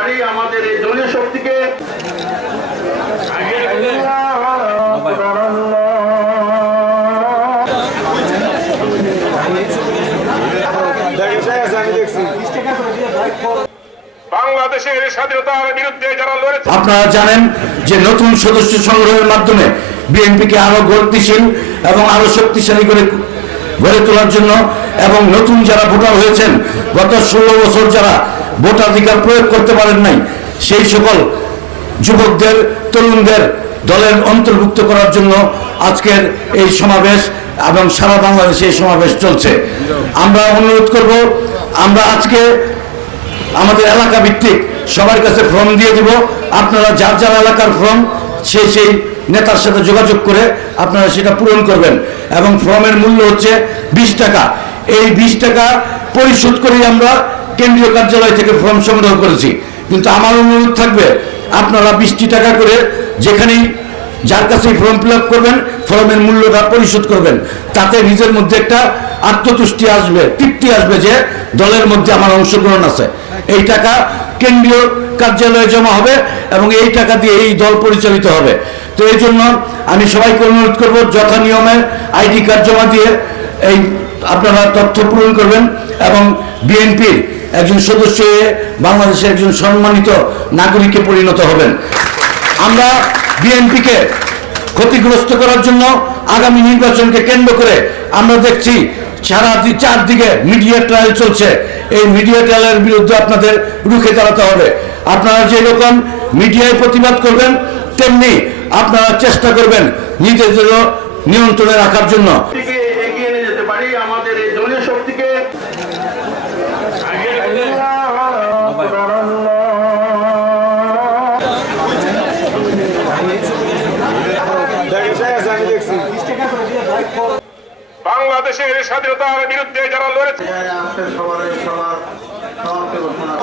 পারি আমাদের এই দলীয় শক্তিকে। বাংলাদেশের স্বাধীনতার বিরুদ্ধে যারা লড়েছে আপনারা জানেন যে নতুন সদস্য সংগ্রহের মাধ্যমে বিএনপিকে আরও গতিশীল এবং আরও শক্তিশালী করে গড়ে তোলার জন্য এবং নতুন যারা ভোটার হয়েছেন গত ষোলো বছর যারা ভোটাধিকার প্রয়োগ করতে পারেন নাই। সেই সকল যুবকদের, তরুণদের দলের অন্তর্ভুক্ত করার জন্য আজকের এই সমাবেশ এবং সারা বাংলাদেশে এই সমাবেশ চলছে। আমরা অনুরোধ করব, আমরা আজকে আমাদের এলাকা ভিত্তিক সবার কাছে ফর্ম দিয়ে দিব। আপনারা যার যার এলাকার ফর্ম, সেই সেই নেতার সাথে যোগাযোগ করে আপনারা সেটা পূরণ করবেন এবং ফর্মের মূল্য হচ্ছে বিশ টাকা। এই বিশ টাকা পরিশোধ করেই আমরা কেন্দ্রীয় কার্যালয় থেকে ফর্ম সংগ্রহ করেছি। কিন্তু আমার অনুরোধ থাকবে, আপনারা বিশটি টাকা করে যেখানেই যার কাছে ফর্ম ফিল করবেন, ফর্মের মূল্যটা পরিশোধ করবেন। তাতে নিজের মধ্যে একটা আত্মতুষ্টি আসবে, তৃপ্তি আসবে যে দলের মধ্যে আমার অংশগ্রহণ আছে। এই টাকা কেন্দ্রীয় কার্যালয়ে জমা হবে এবং এই টাকা দিয়ে এই দল পরিচালিত হবে। তো এই জন্য আমি সবাইকে অনুরোধ করব, যথা নিয়মে আইডি কার্ড জমা দিয়ে এই আপনারা তথ্য পূরণ করবেন এবং বিএনপির একজন সদস্য হয়ে বাংলাদেশের একজন সম্মানিত নাগরিকে পরিণত হবেন। আমরা বিএনপিকে ক্ষতিগ্রস্ত করার জন্য আগামী নির্বাচনকে কেন্দ্র করে আমরা দেখছি সারা চারদিকে মিডিয়া ট্রায়াল চলছে। এই মিডিয়া ট্রায়ালের বিরুদ্ধে আপনাদের রুখে দাঁড়াতে হবে। আপনারা যে রকম মিডিয়ায় প্রতিবাদ করবেন, তেমনি আপনারা চেষ্টা করবেন নিজেদেরও নিয়ন্ত্রণে রাখার জন্য। বাংলাদেশের স্বাধীনতার বিরুদ্ধে যারা লড়েছে সবার সবার ঘোষণা